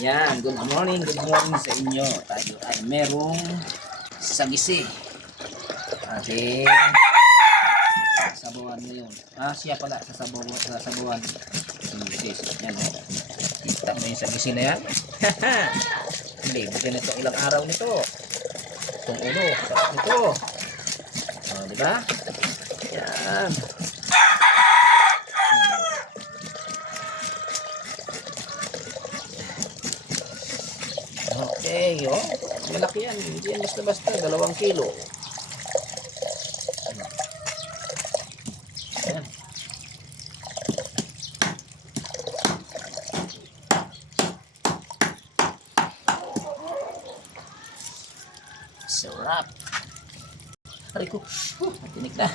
Yan, good morning sa inyo. Tayo ay merong sagisi. Ating sabawan ngayon. Siya pala sa sabawan. Sis, yan o. Kita mo yung sagisi na yan. Hindi, bigyan ito ilang araw nito. Itong ulo, sarap nito. Diba? Yan. Okay, malaki yan. Hindi yan basta-basta. 2 kilo. Ayan. Sarap. Aray ko. Tinik na.